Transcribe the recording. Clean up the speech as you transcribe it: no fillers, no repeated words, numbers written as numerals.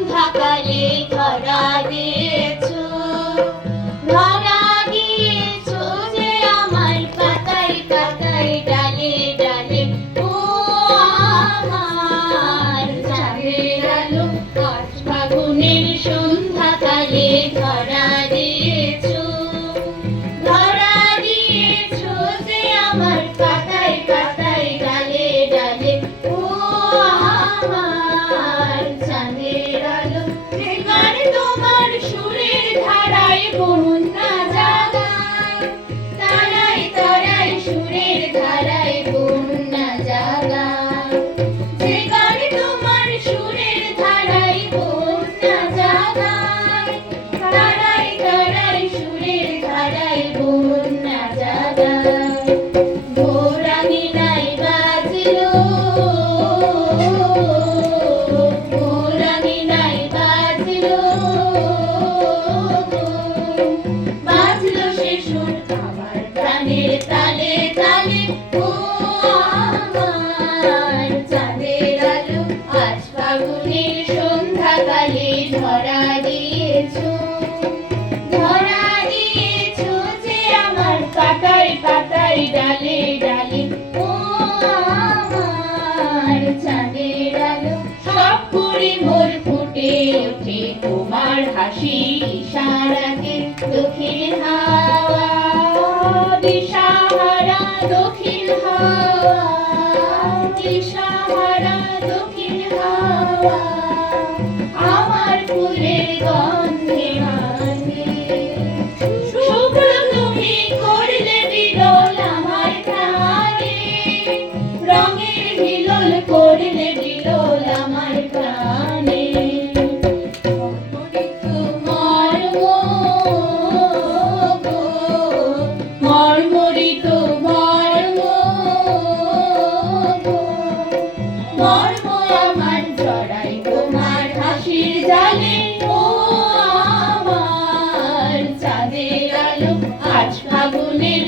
সন্ধ্যাকালে ধরা দিয়েছো, ধরা দিয়েছো যে আমার পাতায় পাতায় ডালে ডালে। ও আমার চাঁদের আলো আজ ফাগুনের সন্ধ্যাকালে ধরা দিয়েছো, ধরা দিয়েছো যে আমার পাতায় পাতায় ডালে ডালে। ও আমার চাঁদের আলো যে গান তোমার সুরের ধারায় বন্যা জাগায়, তারাই তারাই সুরের ধারায় বন্যা জাগায়। যে গান তোমার সুরের ধারায় বন্যা জাগায়, তারাই তারাই সুরের ধারায় বন্যা জাগায়। ভোর আঙিনায় বাজলো, ভোর আঙিনায় বাজলো, বাজলো সে সুর আমার প্রাণের তালে তালে। ও আমার চাঁদের আলো আজ ফাগুনের সন্ধ্যাকালে ধরা দিয়েছো, ধরা দিয়েছো যে আমার পাতায় পাতায় ডালে ডালে। ও আমার চাঁদের আলো সব করে ভোর ফুটে ওঠে তোমার হাসি ইশারাতে। দক্ষিণ হাওয়া দিশাহারা, দক্ষিণ হাওয়া দিশাহারা, দক্ষিণ হাওয়া আমার ফুলের গন্ধে মানে। শুভ্র তুমি করলে বিলোল আমার প্রাণে, রঙের বিলোল করলে বিলোল আমার প্রাণে। মর্মরিত মর্ম মর্ম আমার জড়াই তোমার হাসির জালে। ও আমার চাঁদের আলো আজ ফাগুনের